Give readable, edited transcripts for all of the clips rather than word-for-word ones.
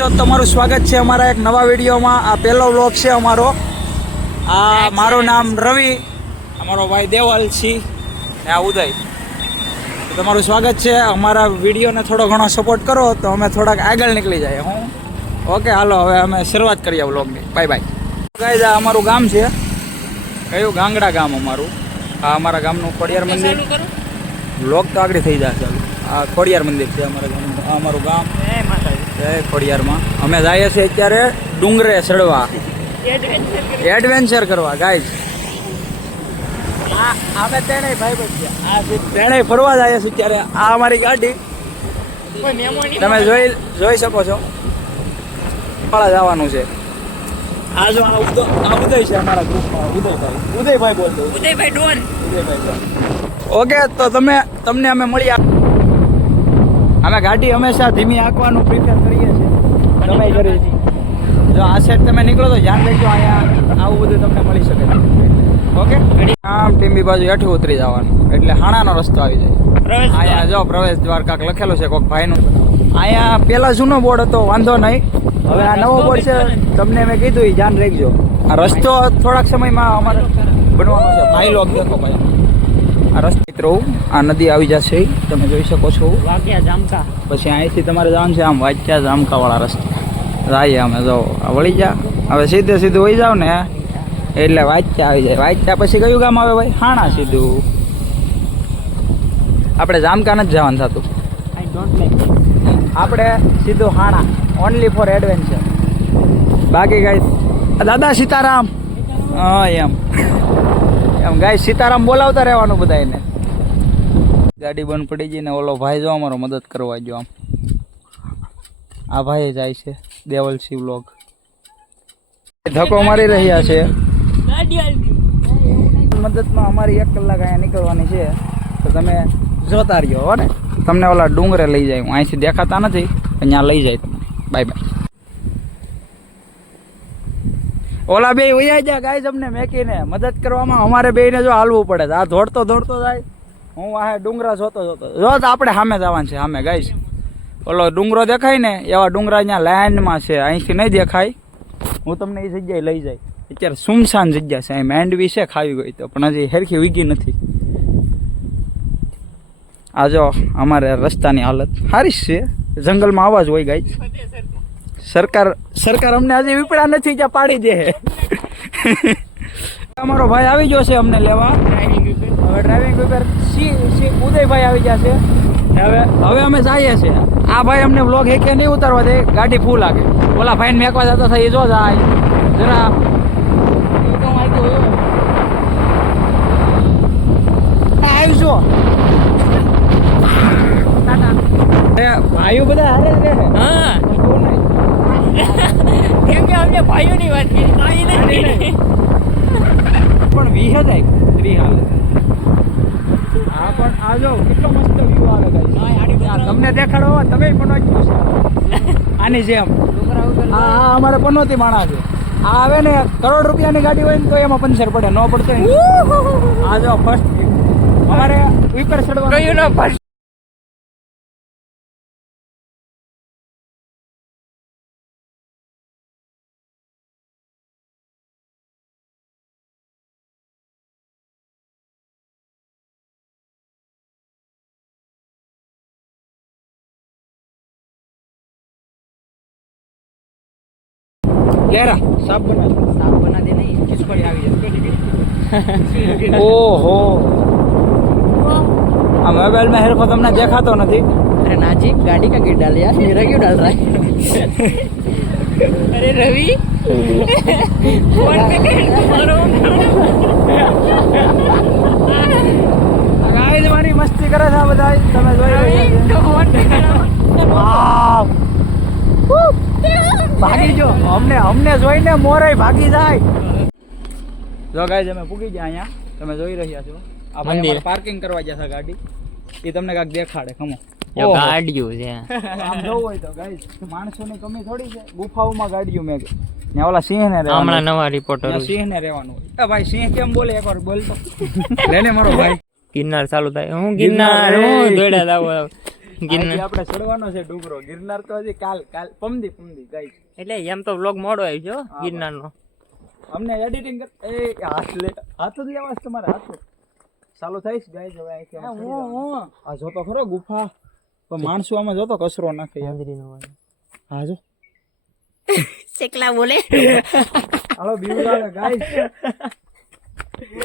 તો તમારું સ્વાગત છે અમારા એક નવા વિડીયોમાં. આ પહેલો વ્લોગ છે અમારો. આ મારું નામ રવિ, અમારો ભાઈ દેવલ છે ને આ ઉદય. તો તમારું સ્વાગત છે. અમારા વિડીયોને થોડો ઘણો સપોર્ટ કરો તો અમે થોડાક આગળ નીકળી જાય. ઓકે હાલો હવે અમે શરૂઆત કરીએ વ્લોગની. Bye bye guys. આ અમારું ગામ છે. કયું? ગાંગડા ગામ અમારું. આ અમારા ગામનું ખોડિયાર મંદિર. વ્લોગ તો આગળ થઈ જશે. આ ખોડિયાર મંદિર છે અમારા ગામનું. આ અમારું ગામ ખોડિયારમાં. અમે જઈએ છીએ અત્યારે ડુંગરે ચડવા, એડવેન્ચર કરવા ગાઈઝ. અમે ત્રણેય ભાઈ છે. આ ત્રણેય ફરવા જઈએ છીએ અત્યારે. આ અમારી ગાડી તમે જોઈ શકો છો. પાળા જવાનું છે. આ જો આ ઉદય છે અમારા ગ્રુપમાં. ઉદયભાઈ બોલતો. ઉદયભાઈ ડોન. ઓકે તો તમને અમે મળીએ. અમે ગાડી હંમેશા ધીમી આંકવાનું પ્રિફર કરીએ છીએ. તમે કરી જો આ સાઈડ તમે નીકળો તો ધ્યાન રાખજો. અહીંયા આવું બધું તમને મળી શકે છે. ઓકે આમ ટીમ્બી બાજુ હેઠું ઉતરી જવાનું એટલે હાણાનો રસ્તો આવી જાય. અહીંયા જો પ્રવેશ દ્વાર કાંક લખેલું છે કોઈક ભાઈનું. અહીંયા પેલા જૂનો બોર્ડ હતો, વાંધો નહીં. હવે આ નવો બોર્ડ છે, તમને મેં કીધું એ ધ્યાન રાખજો. આ રસ્તો થોડાક સમયમાં અમારે બનવાનો છે. ભાઈ લોક દેખો ભાઈ. આ રસ્તે મિત્રો આ નદી આવી જશે, તમે જોઈ શકો છો. વાગ્યા જામકા. પછી અહીંથી તમારે જવાનું છે આમ વાગ્યા જામકા વાળા રસ્તે જઈએ અમે. જો વળી જા હવે સીધું વહી જાવ ને એટલે વાગ્યા આવી જાય. વાગ્યા પછી કયું ગામ આવે ભાઈ? હાણા સીધું. આપણે જામકા નથી જવાનું થતું. આપણે સીધું હાણા, ઓનલી ફોર એડવેન્ચર. બાકી ગાય દાદા સીતારામ. હા એમ ગાય સીતારામ બોલાવતા રહેવાનું બધા એને. ગાડી બંધ પડી ગઈ ને ઓલો ભાઈ જો અમારો મદદ કરવા ગયો. આમ આ ભાઈ જાય છે દેવલસી વ્લોગ. ધક્કો મારી રહ્યા છે. મદદમાં અમારી 1 કલાક અહીંયા નીકળવાની છે. તો તમે જોતા રહ્યો હો ને. તમને ઓલા ડુંગરે લઈ જાય. હું અહીંથી દેખાતા નથી, અહીંયા લઈ જાય તમને. Bye bye. ઓલા બે વૈયા જાય ગાય અમને મેકીને મદદ કરવામાં. અમારે બેને જો હાલવું પડે. આ દોડતો જાય. હું આ ડુંગરા જોતો જો તો આપણે સામે જવાનું છે. સામે ગાઈશ ઓલો ડુંગરો દેખાય ને એવા ડુંગરા અહીંયા લાઇનમાં છે. અહીંથી નહીં દેખાય. હું તમને એ જગ્યાએ લઈ જાય. અત્યારે સુમસાન જગ્યા છે. અહીં માંડવી છે ખાવી ગઈ તો, પણ હજી હેરખી વીગી નથી. આ જો અમારે રસ્તાની હાલત સારી છે. જંગલમાં આવાજ હોય ગાઈશ. સરકાર અમને હજી વિપડા નથી જ્યાં પાડી દે. અમારો ભાઈ આવી ગયો છે અમને લેવા. હવે ડ્રાઇવિંગ પેપર ઉદયભાઈ આવી ગયા છે. હવે અમે જઈએ છીએ. આ ભાઈ અમને વ્લોગ હેકે નહીં ઉતારવા દે. ગાડી ફૂલ લાગે. ઓલા ભાઈને મેકવા જતો થાય એ જો જાય જરા. આવજો ભાઈઓ બધા હારે જ રહે. હા કેમ કે અમને ભાઈઓની વાત કરી ભાઈ નથી. પણ વીહ જાય ત્રી હાલે. હા પણ આ જો કેટલો મસ્ત વ્યૂ આવે ગાઈસ. તમને દેખાડો તમે પણ આની જેમ. હા અમારે પનોતી માણા છે. આ આવે ને કરોડ રૂપિયાની ગાડી હોય ને તો એમાં પંચર પડે. ન પડતો આ જો ફર્સ્ટ અમારે ઉપર ચડવાનું. लेरा साफ बना दे नहीं किस पर आ गया. ओहो આ મોબાઈલ में हेर को तुमने देखा तो नहीं. अरे ना जी गाड़ी का गिर डाल यार. मेरा क्यों डाल रहा है? अरे रवि फोन पे मारो. गाइस मारी मस्ती करे था બધા. તમે જોઈ તો ફોન पे ભાગી જો. અમને જોઈને મોરે ભાગી જાય. જો ગાઈસ અમે પૂગી ગયા અહીંયા. તમે જોઈ રહ્યા છો. આ ભાઈ પાર્કિંગ કરવા ગયા હતા ગાડી. એ તમને કાંઈક દેખાડે. ખમો ગાડીઓ છે આમ જોવું હોય તો ગાઈસ. માણસોની કમી થોડી છે. ગુફાઓમાં ગાડીઓ મેં ને ઓલા સિંહ ને હમણાં નવા રિપોર્ટર સિંહ ને રહેવાનું હોય. ભાઈ સિંહ કેમ બોલે એકવાર બોલ તો. લેને મારો ભાઈ. ગિરનાર ચાલુ થાય. હું ગિરનાર હું દોડ્યા જાવ. ગિરનાર આપણે ચડવાનો છે ડુંગરો. ગિરનાર તો હજી કાલ પમદી ગાઈસ. એટલે એમ તો વ્લોગ મોડો આવી ગયો ગિરનારનો. અમને એડિટિંગ હાથ જ લેવા છે તમારે હાથ ચાલુ થાય છે ગાઈસ. હવે અહીંથી આ જોતો ખરો ગુફા, પણ માણસો આમાં જોતો કચરો નાખે. હા જો ચેકલા બોલે. હાલો બીવડાવે ગાઈસ.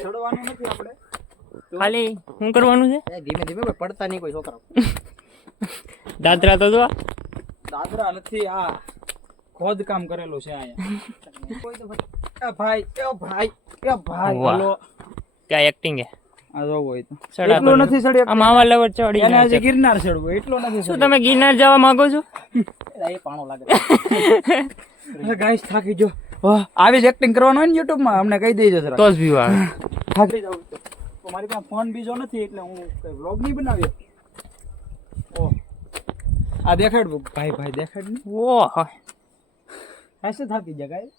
ચડવાનું નથી આપણે, ખાલી શું કરવાનું છે? ધીમે ધીમે પડતા નહીં કોઈ છોકરા. દાદરા તો જો દાદરા નથી, આ ખોદ કામ કરેલું છે અહીંયા. ભાઈ હાલો ક્યાં એક્ટિંગ હે આ જોવું હોય તો ચડા એટલું નથી ચડ્યો. આમ આવા લેવલ ચડી એને જાય હજી છે. ગિરનાર ચડવું એટલું નથી. શું તમે ગિરનાર જવા માંગો છો? એ પાણો લાગે. ગાઈસ થાકી જો. આવી જ એક્ટિંગ કરવાનું હોય ને યુટ્યુબ માં અમને કહી દેજો જરા. તો જ વ્યૂ આવે. થાકી જાવ તો મારી પાસે ફોન બીજો નથી એટલે હું કઈ વ્લોગ નહીં બનાવ્યો. ઓ આ દેખાડ ભાઈ દેખાડ ને. ઓહો હાસે થાકી જા ગાઈસ.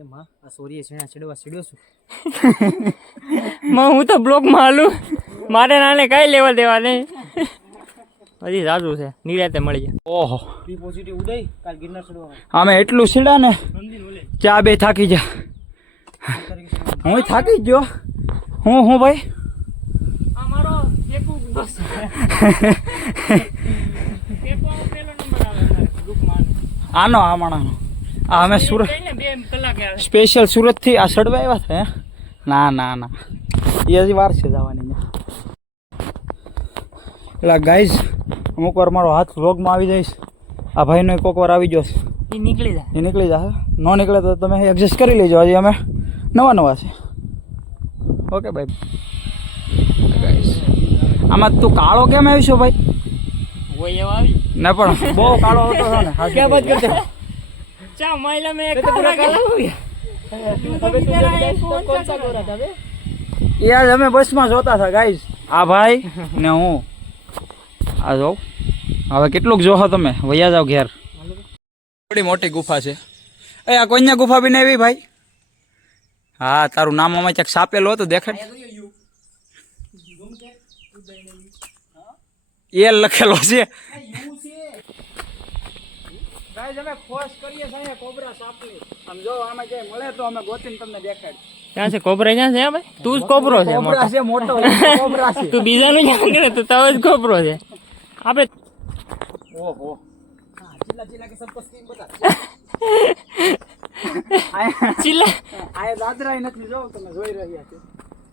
એ માં આ સોરીએ સીણા સીડ્યો છું. હું તો બ્લોગ માં હાલું. મારે નાને કઈ લેવા દેવા નહીં. હજી સાચું છે, નિરાતે મળી જાય. ઓહો બી પોઝિટિવ ઉદય કાલ ગિરનાર ચડવા. અમે એટલું સીડા ને ચા બે થાકી જા. હું થાકી જ ગયો. હું ભાઈ આ મારો એકુ દોસ્ત છે. એકુ પેલો નંબર આવે અમારે ગ્રુપમાં. આનો આ માણાનો આ અમે સુરત 2 કલાકે આવે. સ્પેશિયલ સુરત થી આ સડવા આવ્યા છે. ના એ હજી વાર છે જવાની. એટલે ગાઈઝ અમુક વાર મારો હાથ વ્લોગમાં આવી જઈશ. આ ભાઈનો કોક વાર આવી ગયો છે, એ નીકળી જાય. એ નીકળી જશે. ન નીકળે તો તમે એડજસ્ટ કરી લેજો. હજી અમે નવા છે. ઓકે ભાઈ. આમાં તું કાળો કેમ આવ્યો ભાઈ? ઓય એવા આવી ના પણ બહુ કાળો હતો ને. क्या बात करते हो? चा महिला में काला काला हो गया. कौन सा गोरा था बे? એ આજ અમે બસમાં જોતા હતા ગાઈઝ. આ ભાઈ ને હું આ જો. હવે કેટલુંક જોહો તમે, વૈયા જાવ ઘેર. થોડી મોટી ગુફા છે. એ આ કોઈના ગુફા બનાવી ભાઈ? હા તારું નામ આમાં ક્યાંક છાપેલું હતું દેખાડ. એ લખેલો છે. ગાઈઝ અમે ખોશ કરીએ છીએ કોબરા સાપની. આમ જો આમાં જે મળે તો અમે ગોતીને તમને દેખાડ. ક્યાં છે કોબરા? ક્યાં છે ભાઈ? તું જ કોબરો છે. કોબરા છે મોટો કોબરા છે. તું બીજાનું ક્યાં કરે? તું તાવ જ કોબરો છે. આપણે ઓહો जिला के सबको स्कीम बता. ચીલા આ દાદરા નથી જો તમે જોઈ રહ્યા છો.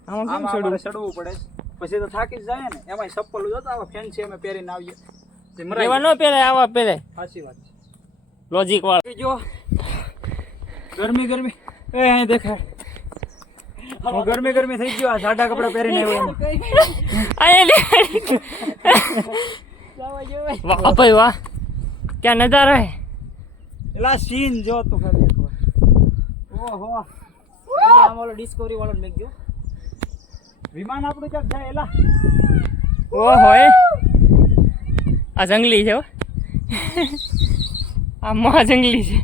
આમાં આમાં કેમ અમારે ચડવું પડે પછી તો થાકી જ જાય ને. એમાંય ચપ્પલ જોતા આવા ફેન્સી અમે પહેરીને આવીએ. તે મરાઈ એવા નો પહેરાય, આવા પહેરાય. સાચી વાત છે. લોજિક વાળા. જો ગરમી એ અહીં દેખાય. હું ગરમી થઈ ગયો. આ સાડા કપડા પહેરીને આવ્યો એમાં. વાહ ભાઈ વાહ, क्या नजारा है. એલા સીન જો તું ખાલી એકવાર. ઓહો આમ ઓલો ડિસ્કવરી વાળો મેક ગયો. વિમાન આપણું ક્યાંક જાય એલા. ઓહો એ આ જંગલી છે હો. આ મહા જંગલી છે.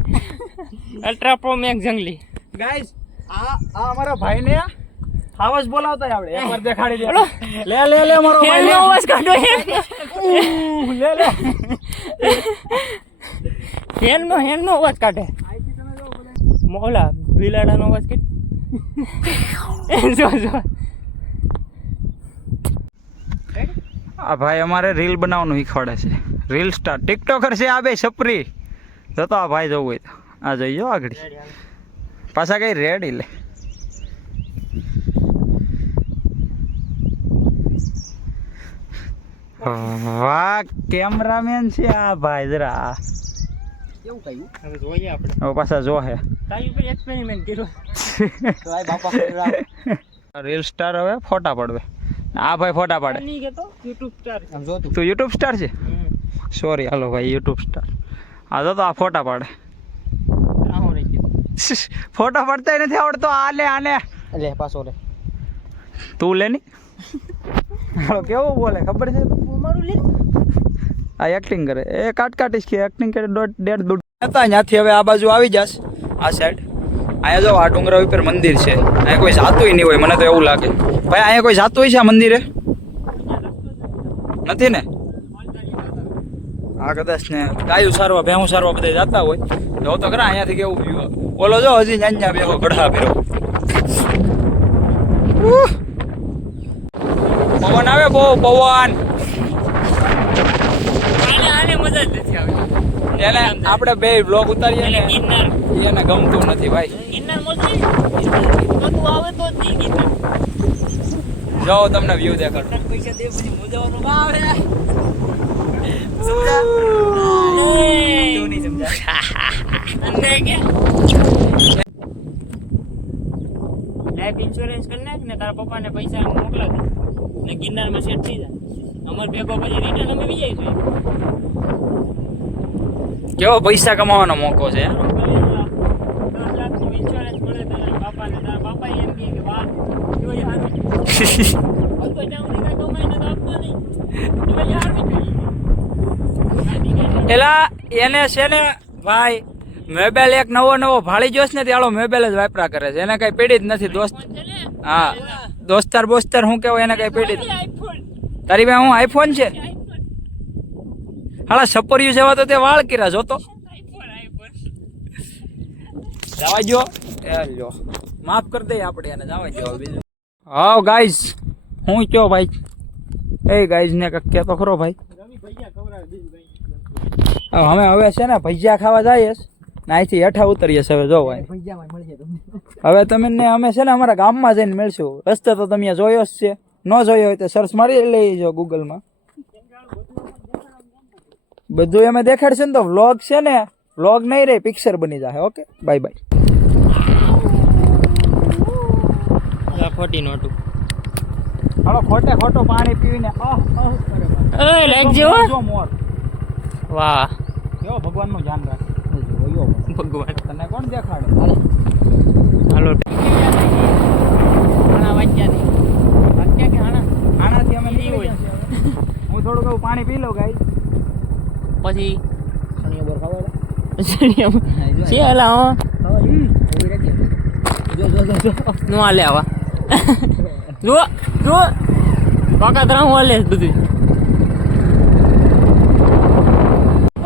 અલ્ટ્રા પ્રો મેક જંગલી. ગાઈસ આ અમારા ભાઈને આવાજ બોલાવતા આવડે. એકવાર દેખાડી દે. લે મારો ભાઈ એનો અવાજ કાઢો. લે હેનનો અવાજ કાઢે. મોલા બિલાડાનો અવાજ કાઢે. જો આ ભાઈ અમારે રીલ બનાવવાનું શીખવાડે છે. રીલ સ્ટાર ટિકટોકર છે આ બે છપરી. જતો આ ભાઈ જવું હોય તો આ જઈજો આગળ. પાછા કઈ રેડી લે. વાહ કેમેરામેન છે આ ભાઈ. જરા કેવું કહ્યું? હવે જોઈએ આપણે. હવે પાછા જો હે તારી ઉપર એક્સપેરિમેન્ટ કર્યો. તો આ બાપા રીલ સ્ટાર હવે ફોટા પડવે. આ ભાઈ ફોટા પાડે. નહીં કેતો યુટ્યુબ સ્ટાર. આમ જો તું. તું યુટ્યુબ સ્ટાર છે? સોરી હાલો ભાઈ યુટ્યુબ સ્ટાર. આ તો આ ફોટા પાડે. આહો રહી ગયો. ફોટા પાડતા નથી આવડતો. આને લે પાછો લે. તું લે ની. હાલો કેવું બોલે ખબર છે? મારું લે. આ એક્ટિંગ કરે. એ કાટીશ કે એક્ટિંગ કરે. ત્યાંથી હવે આ બાજુ આવી જાસ. આ સાઈડ અહીંયા જો આ ડુંગરા ઉપર મંદિર છે. અહીંયા કોઈ જાતું નહીં હોય મને તો એવું લાગે. ભાઈ અહીંયા કોઈ જાતું હોય છે આ મંદિરે? નથી ને? આ કદાચ ને ગાયું સારવા ભેહું સારવા બધા જતા હોય જો તો ખરા અહીંયાથી કેવું વ્યૂ ઓલો જો હજી ન્યા બેહો ગઢા ભેરો પવન આવે બહુ પવન આને મજા જ નથી આવતી એને આપણે બે બ્લોગ ઉતારીએ ને ગિરનાર એને ગમતું નથી ભાઈ ગિરનાર મજા તો તું આવે તો જ નહીં ગિરનાર જો તમને વ્યૂ દેખાડ પૈસા દે પછી મોજાવાનું ના આવે તું નહીં સમજા અંદર કે લાઈફ ઇન્સ્યોરન્સ કરી નાખ ને તારા પપ્પાને પૈસા મોકલા દે ને ગિરનારમાં સેટ થઈ જાય અમાર ભેગો પછી રિટર્ન અમે બી જઈશું કેવો પૈસા કમાવાનો મોકો છે 10 લાખનું ઇન્સ્યોરન્સ મળે તારા બાપાને તારા બાપા એમ કહે કે વાહ જોઈ હારું તો જાઉં ને કાંઈ કમાઈને તો આપતો નહીં જોઈ હારું જોઈએ એલા એને છે ને ભાઈ મોબાઈલ એક નવો ભાળી જોશ ને ત્યાળો મોબાઈલ જ વાપરા કરે છે એને કઈ પેડી જ નથી દોસ્ત હા દોસ્તાર બોસ્તાર શું કેવો એને કઈ પેડી આઈફોન તારી ભાઈ હું આઈફોન છે હાલા સપરિયું જેવા તો તે વાળ કર્યા જોતો આઈફોન જવા જો એ લ્યો માફ કરી દઈએ આપણે એને જવા જો બીજું હા ગાઈઝ હું કયો ભાઈ એ ગાઈઝ ને કંઈક કહેતો ખરો ભાઈ હવે છે ને ભજીયા ખાવા જઈએ ને અહીંથી હેઠા ઉતરીએ છે હવે જો ભાઈ પૈસામાં મળી જાય તમને હવે તમને અમે છે ને અમારા ગામમાં જઈને મળશું રસ્તે તો તમે જોયો જ છે ન જોયો હોય તો સર્ચ મારી લેજો ગૂગલમાં બધું અમે દેખાડશે ને તો વ્લોગ છે ને વ્લોગ નહીં રે પિક્ચર બની જાય ઓકે બાય બાય ખોટી નોટું હાલો ખોટે ખોટો પાણી પીવીને એ લાગજો જો મોર વાહ કેવો ભગવાનનું ધ્યાન રાખે ભગવાન તને કોણ દેખાડે હાલો આના વાંચ્યા નહીં વાંચ્યા કે આનાથી અમે ઈ હોય. હું થોડુંક એવું પાણી પી લઉં ગાઈ પછી શનિ બોર ખાવા છે એલા હો ઉભી રાખજે જો નો હાલે આવા જો જો કાકા તરા હું હાલે બધું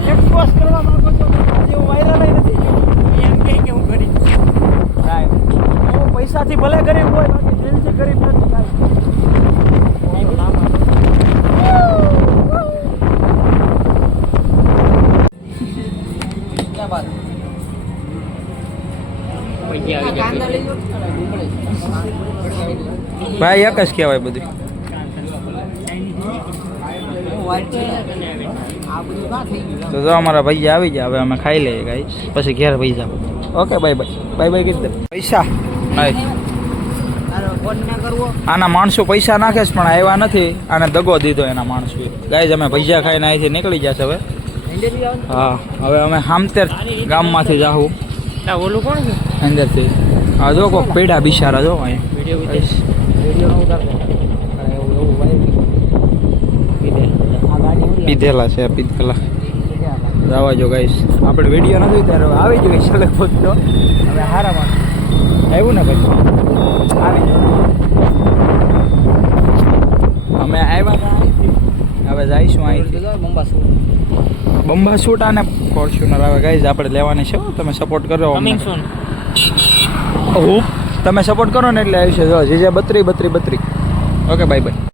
એક્સપોઝ કરવા માંગો છો જેવું વાયરલ નથી એમ કે હું કરી હું પૈસાથી ભલે ગરીબ હોય બાકી દિલથી ગરીબ નથી ગાઈ ક્યાં બાત પૈસા આવી કાંદા લઈ જાય લો ડુંગળી ભાઈ એક જ કહેવાય બધું હું વાંચે આ બધું ના થઈ ગયું તો જો અમારા ભૈયા આવી ગયા હવે અમે ખાઈ લઈએ ગાઈસ પછી ઘેર પૈસા ઓકે બાય બાય કીધું પૈસા નહીં તારો ફોન ના કરવો આના માણસો પૈસા નાખે છે પણ આવ્યા નથી આને દગો દીધો એના માણસોએ ગાઈસ અમે ભૈયા ખાઈને અહીંથી નીકળી જશે હવે ઇન્ટરવ્યુ આવે હા હવે અમે હામતેર ગામમાંથી જાહું આ ઓલું કોણ છે અંદરથી હા જો કોક પેડા બિચારા જો અહીંયા વિડીયો રેડિયો નો ઉતારતો એવું વાયર આ ગાડી પીધેલા છે પીધેલા જવા જો ગાઈસ આપણે વિડીયો નથી ત્યારે આવી જોઈએ છેલ્લે પહોંચતો હવે હારા માણસ આવ્યું ને ભાઈ આવી જાઓ અમે આવ્યા હતા અહીંથી હવે જઈશું અહીંથી બંબાસૂટ અને ફોર્ચ્યુનર આવે ગાઈસ આપણે લેવાની છે હો. તમે સપોર્ટ કરો કમિંગ સૂન તમે સપોર્ટ કરો ને એટલે આવી છે જો જીજે 32 ઓકે બાય બાય